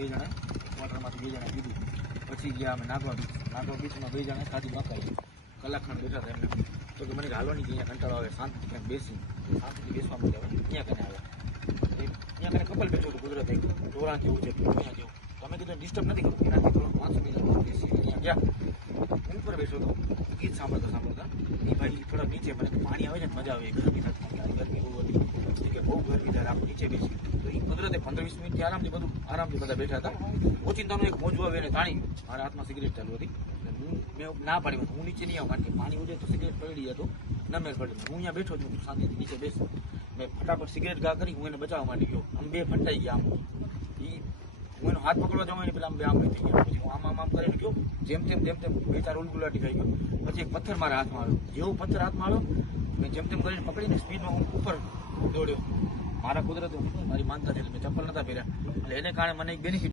બે જણા ક્વાર્ટરમાંથી 2 જણા કીધું. પછી ગયા અમે નાગવા બીચમાં 2 જણા ખાધી મકાઈ કલાક ખંડ બેઠા હતા એમને. તો કે મને હાલવાની અહીંયા કંટાળો આવે, શાંતિથી ક્યાંક શાંતિથી બેસવા મળે. અહીંયા કને આવે અહીંયા કને કપલ બેઠું હતું કુદરત એક ઢોરા જેવું છે અહીંયા જેવું. તો અમે કીધું ડિસ્ટર્બ નથી કરવું, એનાથી થોડું 500 મીટર બેસી અહીંયા ગયા. ઉપર બેઠો હતો ગીત સાંભળતા એ ભાઈ થોડા નીચે મને પાણી આવે છે ને મજા આવે, ગરમી થતી ગરમી બહુ હતી કે બહુ ગરમી થાય, આપણે નીચે બેસી. તો એ કુદરતે 15-20 મિનિટથી આરામથી બધા બેઠા હતા. ઓચિંતાનું એક મોજું આવે એને તાણી મારા હાથમાં સિગરેટ ચાલુ હતી. મેં ના પાડી, હું નીચે નહીં આવું કારણ કે પાણી ઉડે તો સિગરેટ પડી જાય તો ન મેળ પડે. હું અહીંયા બેઠો છું શાંતિથી નીચે બેસું. મેં ફટાફટ સિગરેટ ઘા કરી હું એને બચાવવા માટે ગયો. આમ બે ફંટાઈ ગયા. હું એનો હાથ પકડવા જાઉં એને પેલા આમ બે આમ થઈ ગયા. પછી હું આમ કરીને ગયો. જેમ તેમ 2-4 ઉલગુલાટી થઈ ગયો. પછી એક પથ્થર મારા હાથમાં આવ્યો. જેવો પથ્થર હાથમાં આવ્યો મેં જેમ તેમ કરીને પકડીને સ્પીડમાં હું ઉપર દોડ્યો. મારા કુદરત મારી માનતા છે એટલે મેં ચપ્પલ નતા પહેર્યા એટલે એને કારણે મને એક બેનિફિટ